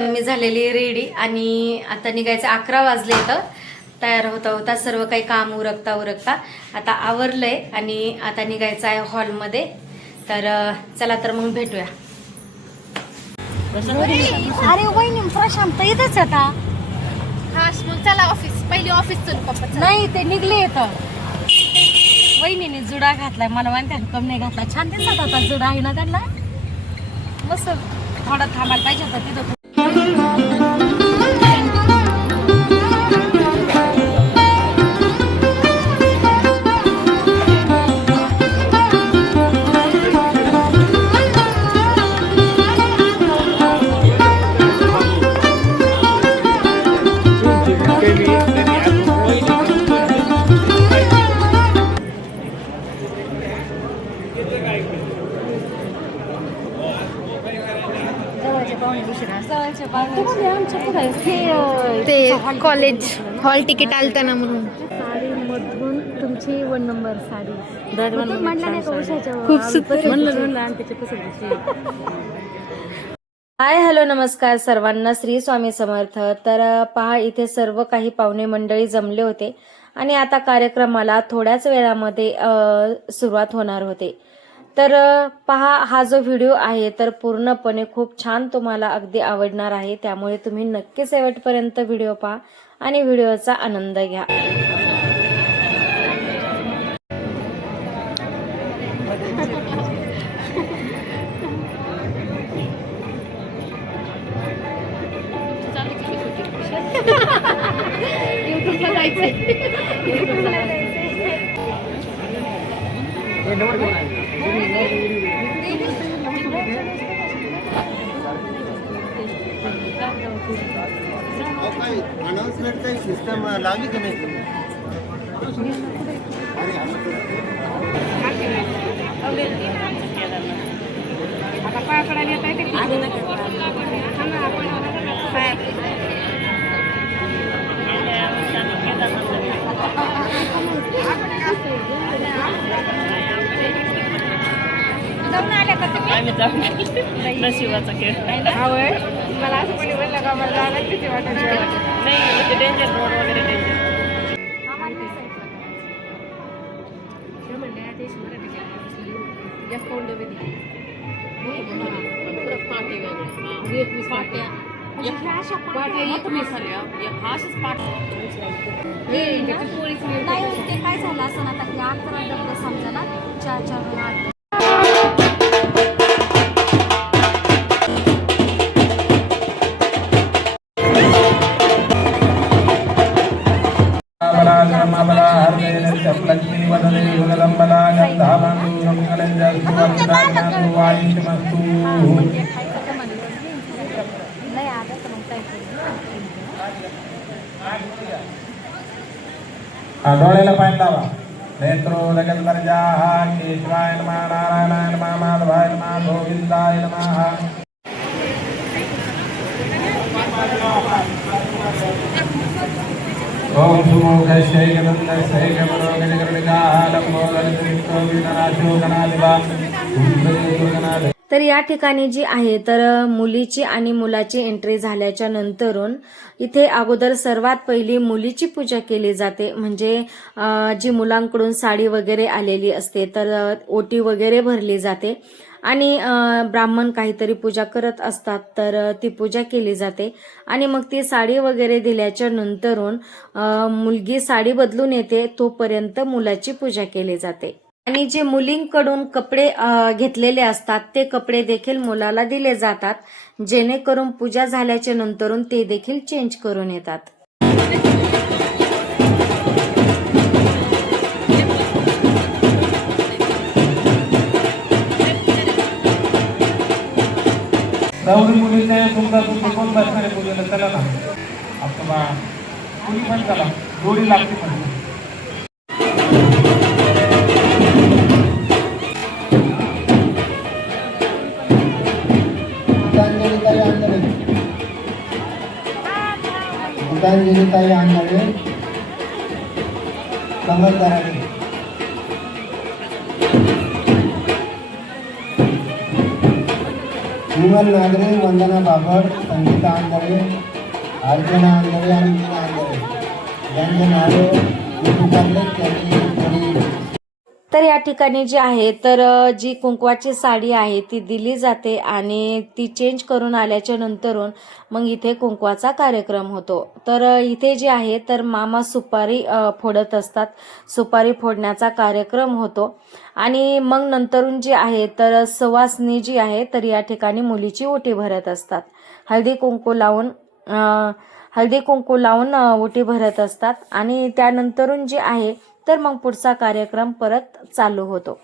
मी झालेली रेडी आणि आता निघायचं 11 वाजले तर तयार होता सर्व काही काम उरकता आता आवरलंय आणि आता निघायचं आहे हॉलमध्ये. तर चला तर मग भेटूया. अरे वहिनी प्रशांत इथंच आता. हा मग चला ऑफिस पहिली ऑफिस चलू पप्पा. नाही ते निघले येतं. वहिनीने जुडा घातलाय मला माहिती कम नाही घातला. छान दिसत आता जुडा आहे ना त्यांना मस्त. थोडा थांबायला पाहिजे होता तिथं. ते कॉलेज हॉल तिकीट आलतं ना म्हणून. साडीमधून तुमची 1 नंबर साडी हाय हॅलो नमस्कार सर्वांना. श्री स्वामी समर्थ. तर पहा इथे सर्व काही पाहुणे मंडळी जमले होते आणि आता कार्यक्रमाला थोड्याच वेळामध्ये सुरुवात होणार होते. तर पहा हा जो व्हिडिओ आहे तर पूर्णपणे खूप छान तुम्हाला अगदी आवडणार आहे. त्यामुळे तुम्ही नक्की शेवटपर्यंत व्हिडिओ पहा आणि व्हिडिओचा आनंद घ्या. अनाउन्समेंट काही सिस्टम लावली का नाही तुम्ही? आता पाय पडायला येत आहे जाऊन आल्या का तुम्ही? नशिबाचा खेळ आवड मला असं कोणी म्हणलं का मला जायला किती वाटत नाही. डेंजर रोड वगैरे डेंजर. ते काय झालं असं आता की 11 डबे समजा ना 4 डोळ्याला पाणी लावा. नेत्रो जगद्वर्जाः केशवाय नमः नारायणाय नमः माधवाय नमः गोविंदाय नमः. ओम सुमोघश्यै गदन्दश्यै गमनोगजगरुडिकाः लम्बोदरत्रिस्तो विनाशो गणादिवा गणादि. तर या ठिकाणी जी आहे तर मुलीची आणि मुलाची एंट्री झाल्याच्या नंतरून इथे अगोदर सर्वात पहिली मुलीची पूजा केली जाते. म्हणजे जी मुलांकडून साडी वगैरे आलेली असते तर ओटी वगैरे भरली जाते आणि ब्राह्मण काहीतरी पूजा करत असतात तर ती पूजा केली जाते आणि मग ती साडी वगैरे दिल्याच्या नंतरून मुलगी साडी बदलून येते तोपर्यंत मुलाची पूजा केली जाते. आणि जे मुलींकडून कपडे घेतलेले असतात ते कपडे देखील मुलाला दिले जातात जेणेकरून पूजा झाल्याच्या नंतरून ते देखील चेंज करून येतात. गौरी मुलीने तुमचा तुमची कोण बसणारे पूजेला चला ना. आपला मुली पण चला जोडी लागते पण. गीतांजलीताई आंधळे, कमल दराडे. विमल नागरे, वंदना बाबर, संगीता आंधळे, अर्चना आंधळे आणि मीना आंधळे यांचे नावे पुकारले त्यांनी थोडी. तर या ठिकाणी जी आहे तर जी कुंकवाची साडी आहे ती दिली जाते आणि ती चेंज करून आल्याच्या नंतरून मग इथे कुंकवाचा कार्यक्रम होतो. तर इथे जे आहे तर मामा सुपारी फोडत असतात. सुपारी फोडण्याचा कार्यक्रम होतो आणि मग नंतरून जे आहे तर सवासणी जी आहे तर या ठिकाणी मुलीची ओटी भरत असतात. हळदी कुंकू लावून ओटी भरत असतात आणि त्यानंतरून जे आहे तर मग पुढचा कार्यक्रम परत चालू होतो.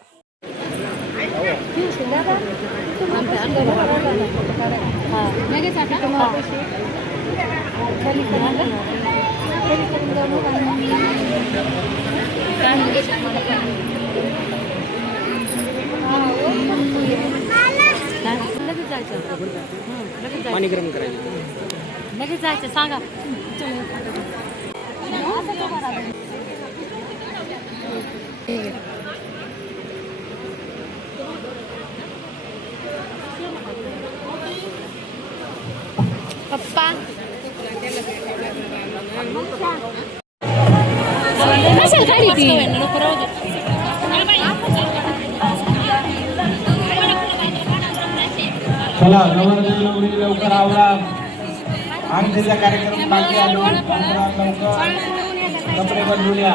लगेच जायचं सांगा. पप्पा कशाला खाली ती चला नवरदेव नवरी लवकर आवरा. अंगठीचा कार्यक्रम बाकी आहे. लवकर कपडे बदलून या.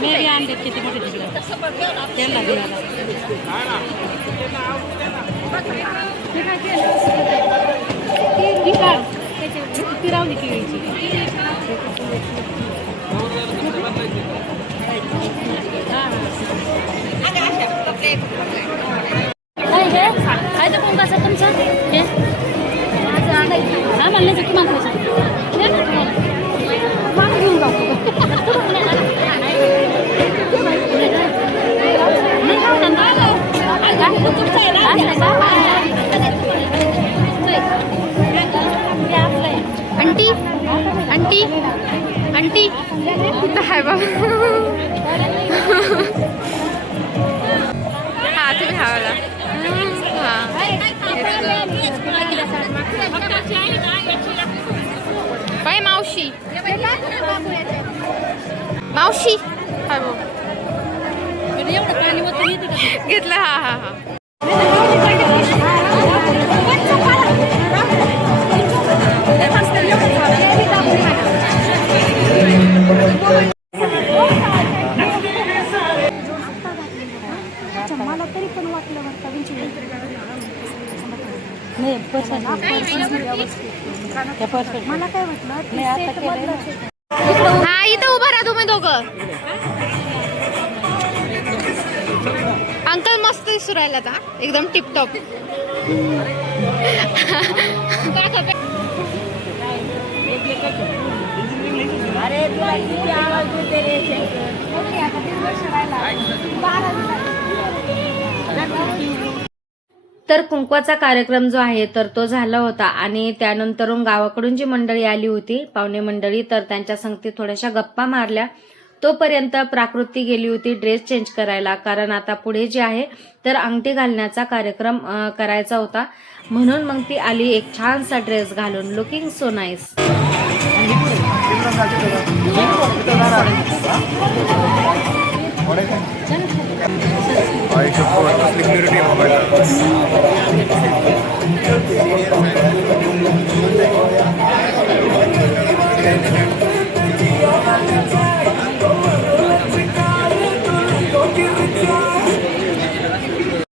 मेरी आणले किती मोठे त्यांना दिला ती रावली केळीची. काय ते कोण तुमचं हे हा म्हणलं की मागवायचं घेऊन जातो. आंटी आंटी आंटी कुठं आहे बाबा? हा तुम्ही हवाला बाय मावशी मावशी हा घेतलं. हा हा हा मला तरी पण वाटलं मला काय वाटलं हा इथं उभा राहा तुम्ही दोघं. अंकल मस्त दिसू राहिला आता एकदम टिपटॉप. तर कुंकवाचा कार्यक्रम जो आहे तर तो झाला होता आणि त्यानंतरून गावाकडून जी मंडळी आली होती पाहुणे मंडळी तर त्यांच्या संगती थोड्याशा गप्पा मारल्या. तोपर्यंत प्राकृती गेली होती ड्रेस चेंज करायला, कारण आता पुढे जे आहे तर अंगठी घालण्याचा कार्यक्रम करायचा होता. म्हणून मग ती आली एक छानसा ड्रेस घालून, लुकिंग सो नाईस.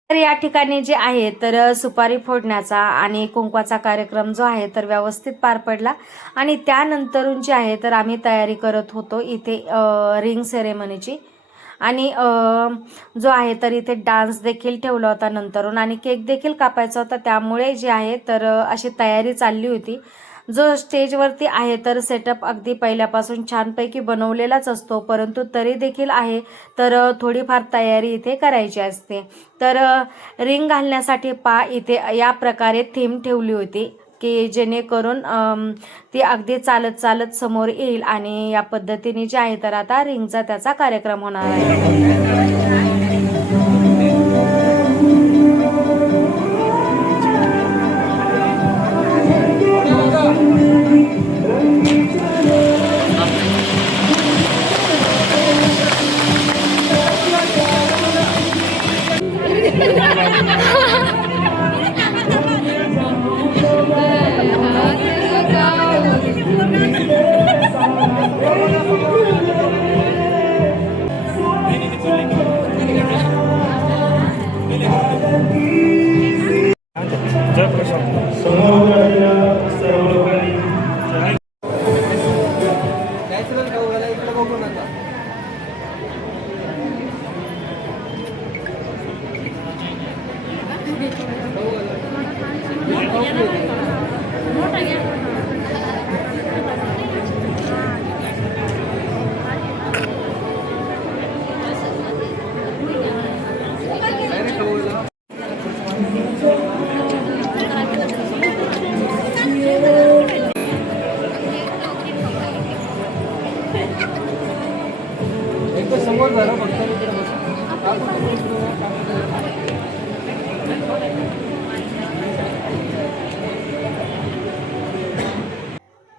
तर या ठिकाणी जे आहे तर सुपारी फोडण्याचा आणि कुंकवाचा कार्यक्रम जो आहे तर व्यवस्थित पार पडला आणि त्यानंतरून जे आहे तर आम्ही तयारी करत होतो इथे रिंग सेरेमनीची. आणि जो आहे तर इथे डान्स देखील ठेवला होता नंतरून आणि केक देखील कापायचा होता. त्यामुळे जे आहे तर अशी तयारी चालली होती. जो स्टेजवरती आहे तर सेटअप अगदी पहिल्यापासून छानपैकी बनवलेलाच असतो, परंतु तरी देखील आहे तर थोडीफार तयारी इथे करायची असते. तर रिंग घालण्यासाठी इथे या प्रकारे थीम ठेवली होती की जेणेकरून ती अगदी चालत चालत समोर येईल आणि या पद्धतीने जे आहे तर आता रिंगचा त्याचा कार्यक्रम होणार आहे.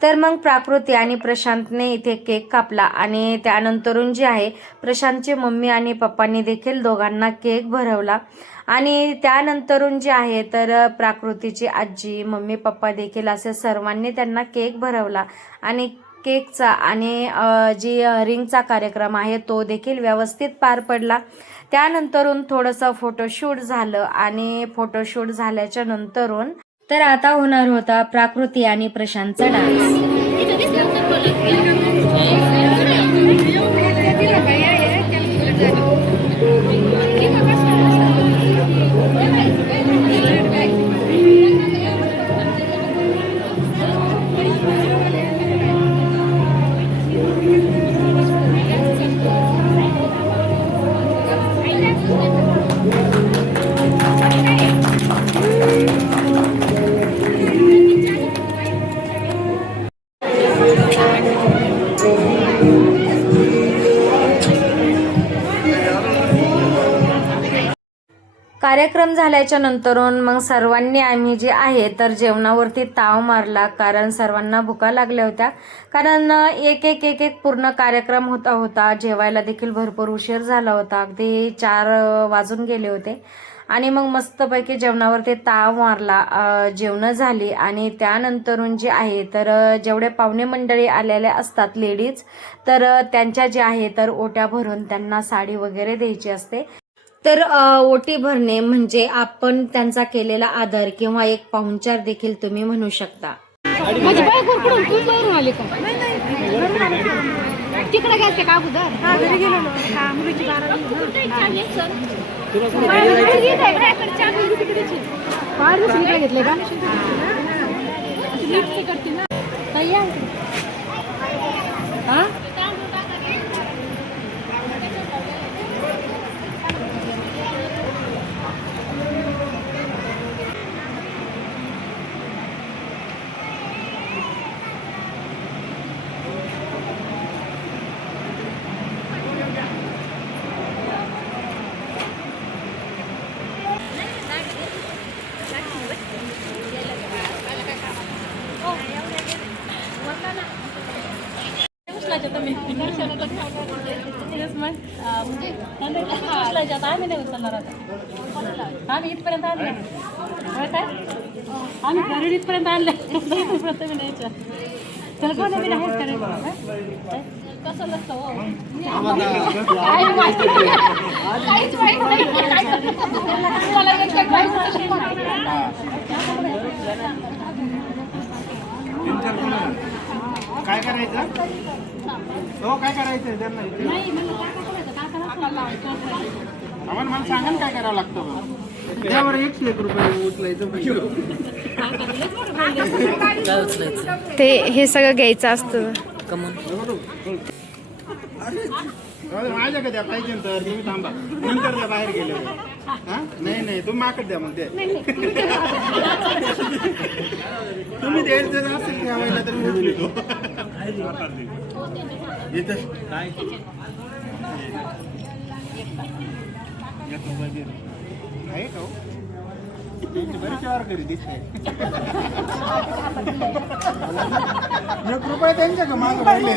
तर मग प्राकृती आणि प्रशांतने इथे केक कापला आणि त्यानंतरून जे आहे प्रशांतची मम्मी आणि पप्पांनी देखील दोघांना केक भरवला आणि त्यानंतरून जे आहे तर प्राकृतीची आजी मम्मी पप्पा देखील असे सर्वांनी त्यांना केक भरवला आणि केकचा आणि जी रिंगचा कार्यक्रम आहे तो देखील व्यवस्थित पार पडला. त्यानंतरून थोडंसं फोटोशूट झालं आणि फोटोशूट झाल्याच्या नंतरून तर आता होणार होता प्राकृती आणि प्रशांतचा डान्स. कार्यक्रम झाल्याच्या नंतरून मग सर्वांनी आम्ही जे आहे तर जेवणावरती ताव मारला, कारण सर्वांना भुका लागल्या होत्या. कारण एक एक पूर्ण कार्यक्रम होता. जेवायला देखील भरपूर उशीर झाला होता, अगदी 4 वाजून गेले होते आणि मग मस्तपैकी जेवणावरती ताव मारला. जेवणं झाली आणि त्यानंतरून जे आहे तर जेवढे पाहुणे मंडळी आलेले असतात लेडीज, तर त्यांच्या जे आहे तर ओट्या भरून त्यांना साडी वगैरे द्यायची असते. तर ओटी भरणे म्हणजे आपण त्यांचा केलेला आदर किंवा एक पाहुणचार देखील तुम्ही म्हणू शकता. तिकडे गेलते का अगोदर घेतले का आम्ही इथपर्यंत आणलं काय आम्ही घरी इथपर्यंत आणलं प्रथम न्यायचं त्याला कोण मी नाहीच करायचं कसं नसतं काय करायचं हो काय करायचं त्यांना आम्हाला मला सांगा काय करावं लागतं. त्यावर 101 रुपये उचलायचं. काय उचलायचं ते हे सगळं घ्यायचं असतं. कमून माझ्याकडे द्या पाहिजे तर तुम्ही थांबा नंतर द्या बाहेर गेले नाही नाही तुम्ही माकड द्या मग ते तुम्ही द्यायचं असेल ठेवायला तर मी उचलतो इथं काय आहे का बरीच वार करी दिसते 1 रुपये त्यांच्या का माग राहिले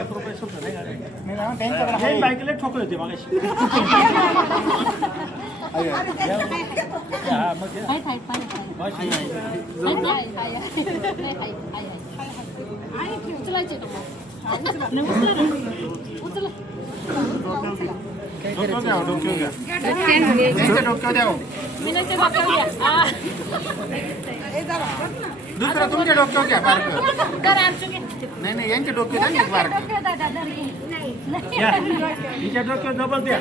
1 रुपये सुद्धा नाही त्यांच्याकडे बायकेला ठोकले होते मागाशी दुसरं तुमच्या डोक्यावर घ्या बारक नाही नाही यांच्या डोक्यात द्या बारक तिच्या डोक्यावर डबल द्या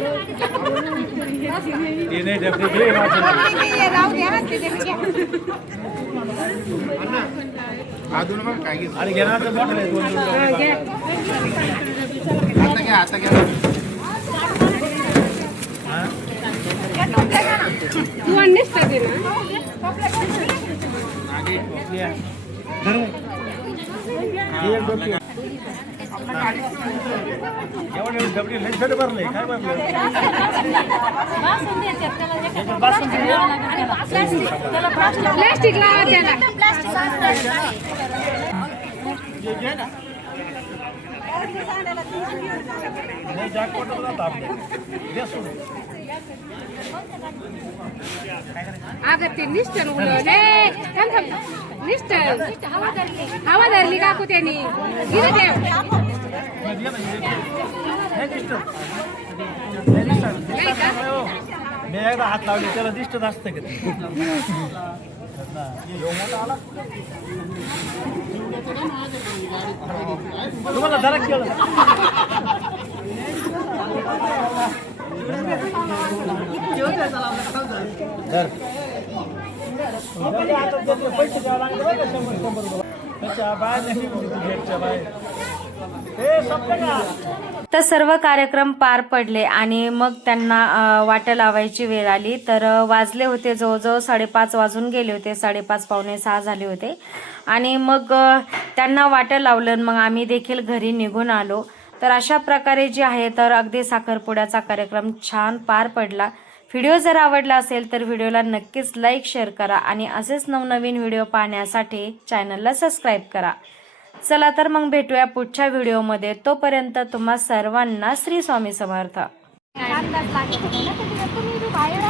अजून मग काय अरे घेणार आता घ्या आता घ्या तू आणलीस का ते ना? भरले काय भरलं प्लास्टिक लावा त्याला. अगं ते निष्ठन उडवले निष्ठन हवा धरली काकू त्यांनी गिर मी एकदा हात लावले त्याला दिसत असतं का तुम्हाला जरा केलं पैसे द्यावं लागले तर सर्व कार्यक्रम पार पडले आणि मग त्यांना वाटं लावायची वेळ आली. तर वाजले होते जवळजवळ 5:30 वाजून गेले होते, 5:30 पावणे 6 झाले होते. आणि मग त्यांना वाटं लावलं. मग आम्ही देखील घरी निघून आलो. तर अशा प्रकारे जे आहे तर अगदी साखरपुड्याचा कार्यक्रम छान पार पडला. व्हिडिओ जर आवडला असेल तर व्हिडिओला नक्कीच लाईक शेअर करा आणि असेच नवनवीन व्हिडिओ पाहण्यासाठी चॅनलला सबस्क्राईब करा. चला तर मग भेटूया पुढच्या व्हिडिओमध्ये. तोपर्यंत तुम्हा सर्वांना श्री स्वामी समर्थ. बाहेर